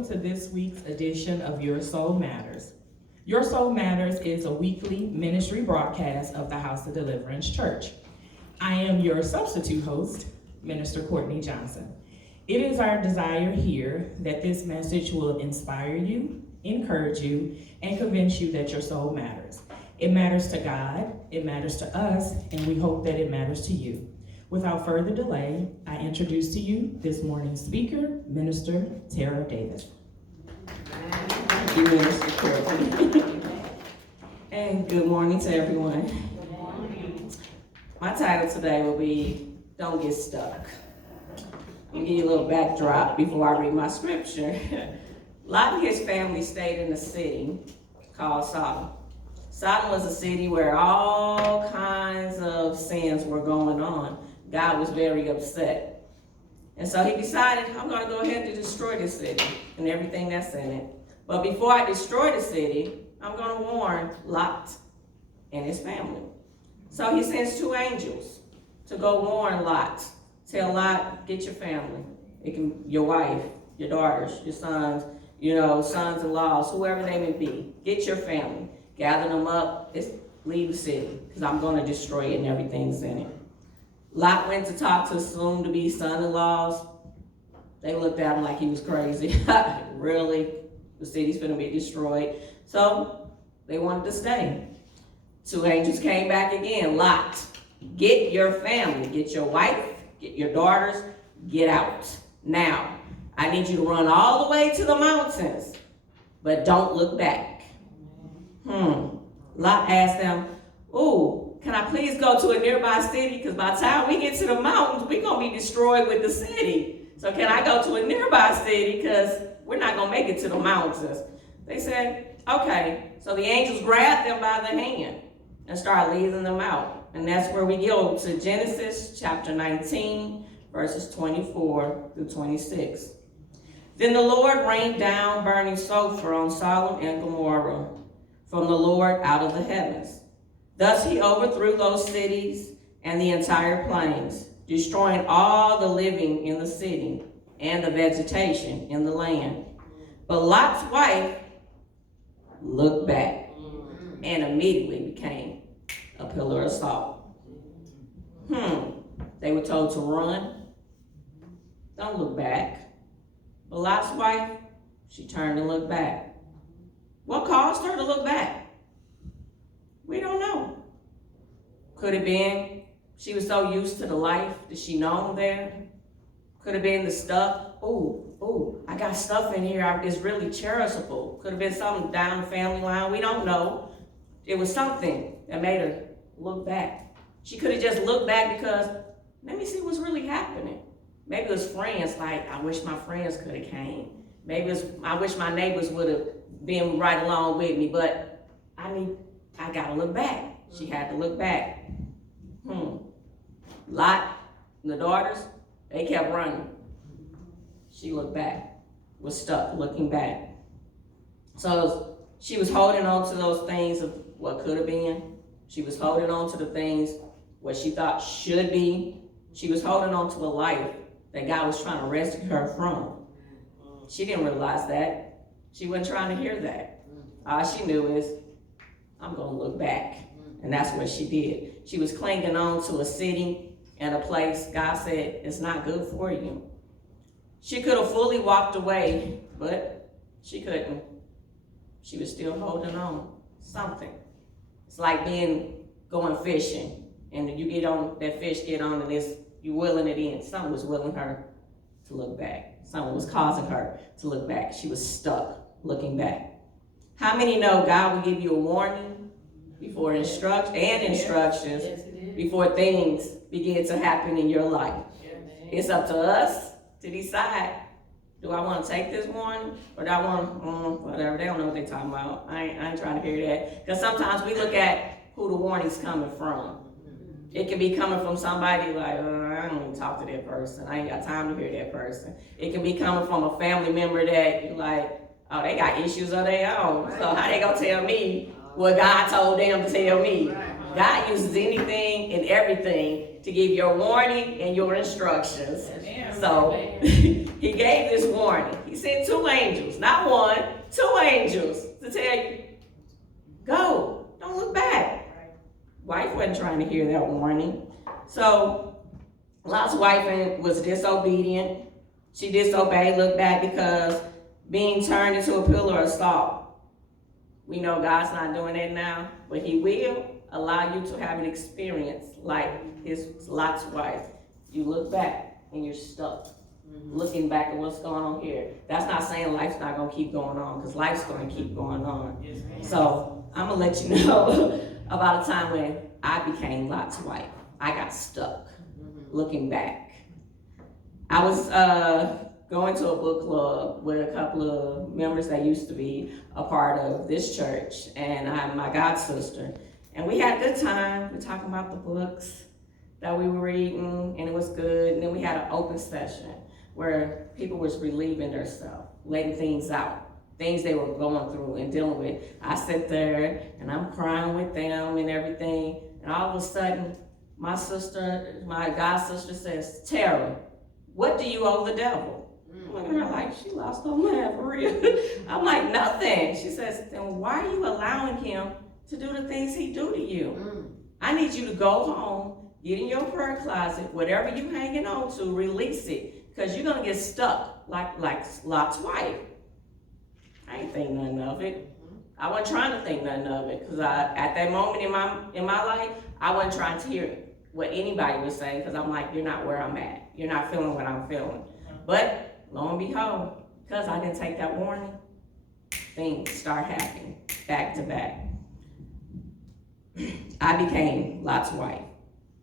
To this week's edition of Your Soul Matters. Your Soul Matters is a weekly ministry broadcast of the House of Deliverance Church. I am your substitute host, Minister Courtney Johnson. It is our desire here that this message will inspire you, encourage you, and convince you that your soul matters. It matters to God, it matters to us, and we hope that it matters to you. Without further delay, I introduce to you this morning's speaker, Minister Tara Davis. Thank you, Minister Courtney. And good morning to everyone. Good morning. My title today will be, Don't Get Stuck. Let me give you a little backdrop before I read my scripture. Lot and his family stayed in a city called Sodom. Sodom was a city where all kinds of sins were going on. God was very upset. And so he decided, I'm going to go ahead and destroy this city and everything that's in it. But before I destroy the city, I'm going to warn Lot and his family. So he sends two angels to go warn Lot. Tell Lot, get your family. It can your wife, your daughters, your sons, sons-in-laws, whoever they may be. Get your family. Gather them up. Leave the city because I'm going to destroy it and everything's in it. Lot went to talk to soon-to-be son-in-laws. They looked at him like he was crazy. Really? The city's going to be destroyed. So they wanted to stay. Two angels came back again. Lot, get your family. Get your wife, get your daughters, get out. Now, I need you to run all the way to the mountains, but don't look back. Lot asked them, can I please go to a nearby city? Because by the time we get to the mountains, we're going to be destroyed with the city. So can I go to a nearby city? Because we're not going to make it to the mountains. They said, okay. So the angels grabbed them by the hand and started leading them out. And that's where we go to Genesis chapter 19, verses 24 through 26. Then the Lord rained down burning sulfur on Sodom and Gomorrah from the Lord out of the heavens. Thus he overthrew those cities and the entire plains, destroying all the living in the city and the vegetation in the land. But Lot's wife looked back and immediately became a pillar of salt. They were told to run. Don't look back. But Lot's wife, she turned and looked back. What caused her to look back? We don't know. Could have been she was so used to the life that she known there. Could have been the stuff. I got stuff in here. It's really cherishable. Could have been something down the family line. We don't know. It was something that made her look back. She could have just looked back because, let me see what's really happening. Maybe it was friends, like, I wish my friends could have came. Maybe I wish my neighbors would have been right along with me, but I gotta look back. She had to look back. Lot and the daughters, they kept running. She looked back, was stuck looking back. So she was holding on to those things of what could have been. She was holding on to the things what she thought should be. She was holding on to a life that God was trying to rescue her from. She didn't realize that. She wasn't trying to hear that. All she knew is, I'm going to look back. And that's what she did. She was clinging on to a city and a place God said, it's not good for you. She could have fully walked away, but she couldn't. She was still holding on. Something. It's like going fishing. And you get on, that fish get on and you willing it in. Something was willing her to look back. Something was causing her to look back. She was stuck looking back. How many know God will give you a warning before instructions before things begin to happen in your life? It's up to us to decide, do I want to take this warning or do I want whatever? They don't know what they're talking about. I ain't trying to hear that. Because sometimes we look at who the warning's coming from. It can be coming from somebody like, I don't even talk to that person. I ain't got time to hear that person. It can be coming from a family member that you're like, oh, they got issues of their own. So how they gonna tell me what God told them to tell me? God uses anything and everything to give your warning and your instructions. So he gave this warning. He sent 2 angels, not 1, 2 angels to tell you, go, don't look back. Wife wasn't trying to hear that warning. So Lot's wife was disobedient. She disobeyed, looked back, because being turned into a pillar of salt. We know God's not doing that now, but he will allow you to have an experience like Lot's wife. You look back and you're stuck. Looking back at what's going on here. That's not saying life's not gonna keep going on, because life's gonna keep going on. So I'm gonna let you know about a time when I became Lot's wife. I got stuck looking back. I was going to a book club with a couple of members that used to be a part of this church, and I'm my god sister. And we had a good time. We're talking about the books that we were reading, and it was good. And then we had an open session where people was relieving themselves, letting things out, things they were going through and dealing with. I sit there and I'm crying with them and everything, and all of a sudden, my god sister says, "Tara, what do you owe the devil?" I'm looking at her like, she lost her mind for real. I'm like, nothing. She says, then why are you allowing him to do the things he do to you? I need you to go home, get in your prayer closet, whatever you hanging on to, release it, because you're gonna get stuck like Lot's wife. I ain't think nothing of it. I wasn't trying to think nothing of it, because at that moment in my life, I wasn't trying to hear what anybody was saying, because I'm like, you're not where I'm at. You're not feeling what I'm feeling. But lo and behold, because I didn't take that warning, things start happening back to back. I became Lot's wife.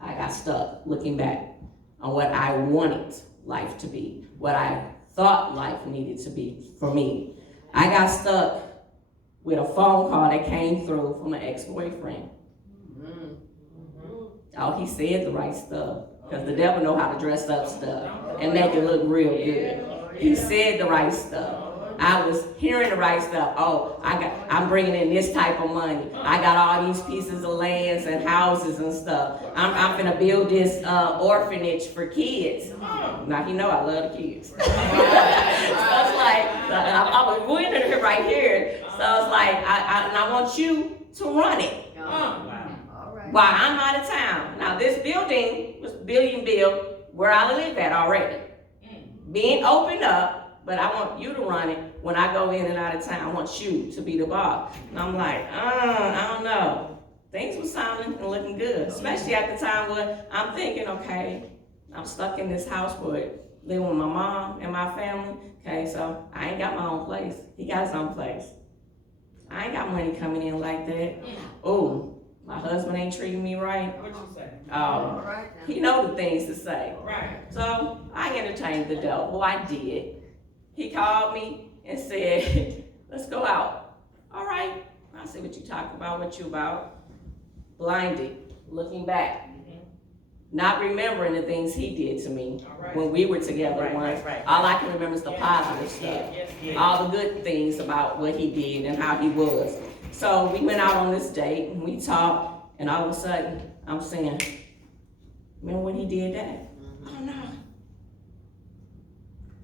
I got stuck looking back on what I wanted life to be, what I thought life needed to be for me. I got stuck with a phone call that came through from an ex-boyfriend. Oh, he said the right stuff, because the devil know how to dress up stuff and make it look real good. He said the right stuff. I was hearing the right stuff. Oh, I'm bringing in this type of money. I got all these pieces of lands and houses and stuff. I'm gonna build this orphanage for kids. Now he know I love the kids. So it's like I was winning it right here. So it's like I want you to run it. While I'm out of town. Now this building was being built where I live at already. Being opened up, but I want you to run it when I go in and out of town. I want you to be the boss. And I'm like, I don't know. Things were sounding and looking good, especially at the time where I'm thinking, okay, I'm stuck in this house with living with my mom and my family. Okay, so I ain't got my own place. He got his own place. I ain't got money coming in like that. Oh. My husband ain't treating me right. What you say? He know the things to say. Right. So I entertained the devil. I did. He called me and said, let's go out. All right. I said, what you talking about? What you about? Blinded, looking back. Not remembering the things he did to me when we were together once. All I can remember is the positive stuff. All the good things about what he did and how he was. So we went out on this date and we talked, and all of a sudden I'm saying, remember when he did that? Oh no.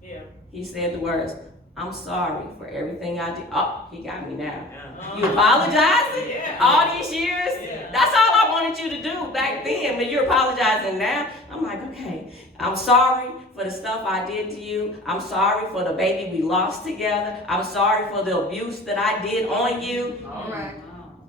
Yeah. He said the words, I'm sorry for everything I did. Oh, he got me now. You apologizing? All these years? That's all I wanted you to do back then, but you're apologizing now? I'm like, okay, I'm sorry for the stuff I did to you. I'm sorry for the baby we lost together. I'm sorry for the abuse that I did on you. All right.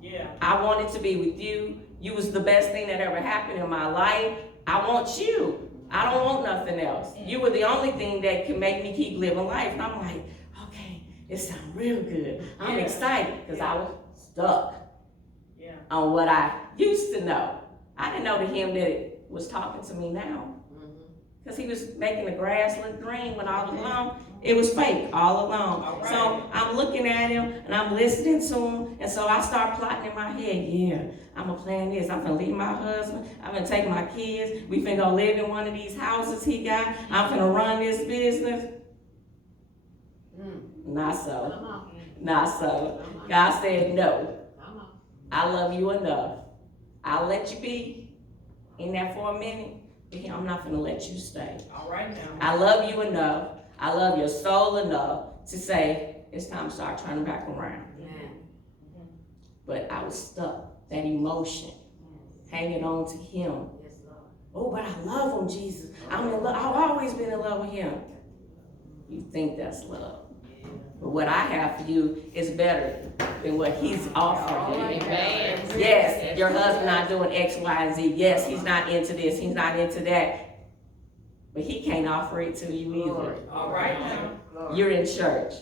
Yeah. I wanted to be with you. You was the best thing that ever happened in my life. I want you. I don't want nothing else. You were the only thing that can make me keep living life. And I'm like, okay, it sounds real good. I'm excited because I was stuck on what I used to know. I didn't know to him that it was talking to me now. Because he was making the grass look green when all along it was fake all along. So I'm looking at him and I'm listening to him, and so I start plotting in my head, I'm gonna plan this. I'm gonna leave my husband, I'm gonna take my kids, we finna go live in one of these houses he got, I'm finna run this business. Not so. Not so. God said no. I love you enough. I'll let you be in there for a minute, I'm not gonna let you stay. All right now. I love you enough, I love your soul enough to say, it's time to start turning back around. But I was stuck, that emotion, hanging on to him. Oh, but I love him, Jesus. I'm in love. I've always been in love with him. You think that's love. But what I have for you is better than what he's offering you. Amen. Yes, your husband not doing X, Y, and Z. Yes, he's not into this, he's not into that. But he can't offer it to you either. All right now. You're in church.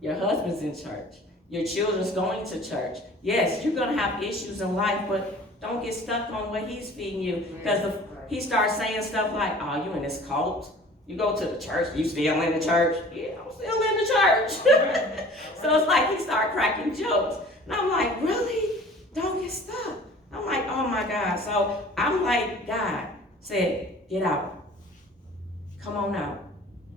Your husband's in church. Your children's going to church. Yes, you're gonna have issues in life, but don't get stuck on what he's feeding you. Because he starts saying stuff like, oh, you in this cult? You go to the church, you still in the church? Yeah, I'm still in the church. So it's like he started cracking jokes. And I'm like, really? Don't get stuck. I'm like, oh my God. So I'm like, God said, get out. Come on out.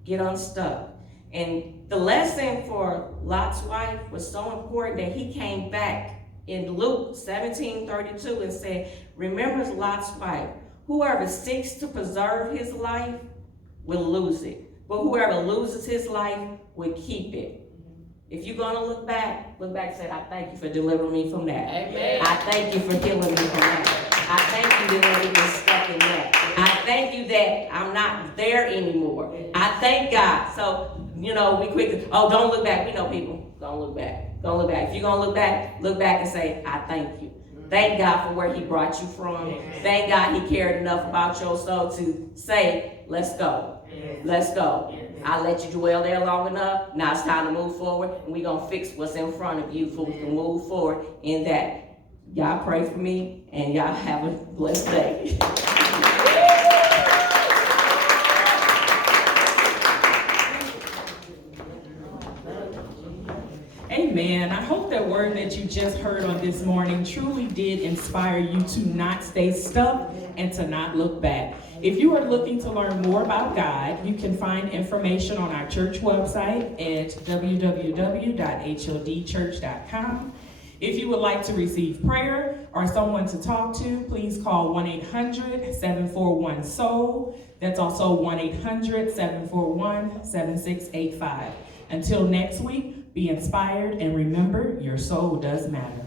Get unstuck. And the lesson for Lot's wife was so important that he came back in Luke 17:32 and said, remember Lot's wife, whoever seeks to preserve his life will lose it. But whoever loses his life will keep it. If you're gonna look back and say, I thank you for delivering me from that. Amen. I thank you for healing me from that. I thank you that I was stuck in that. I thank you that I'm not there anymore. I thank God. So, we quickly, don't look back. We know people, don't look back. Don't look back. If you're gonna look back and say, I thank you. Thank God for where he brought you from. Thank God he cared enough about your soul to say, let's go. Let's go. I let you dwell there long enough. Now it's time to move forward, and we're gonna fix what's in front of you so we can move forward in that. Y'all pray for me, and y'all have a blessed day. Amen. I hope that word that you just heard on this morning truly did inspire you to not stay stuck and to not look back. If you are looking to learn more about God, you can find information on our church website at www.hdchurch.com. If you would like to receive prayer or someone to talk to, please call 1-800-741-SOUL. That's also 1-800-741-7685. Until next week, be inspired and remember, your soul does matter.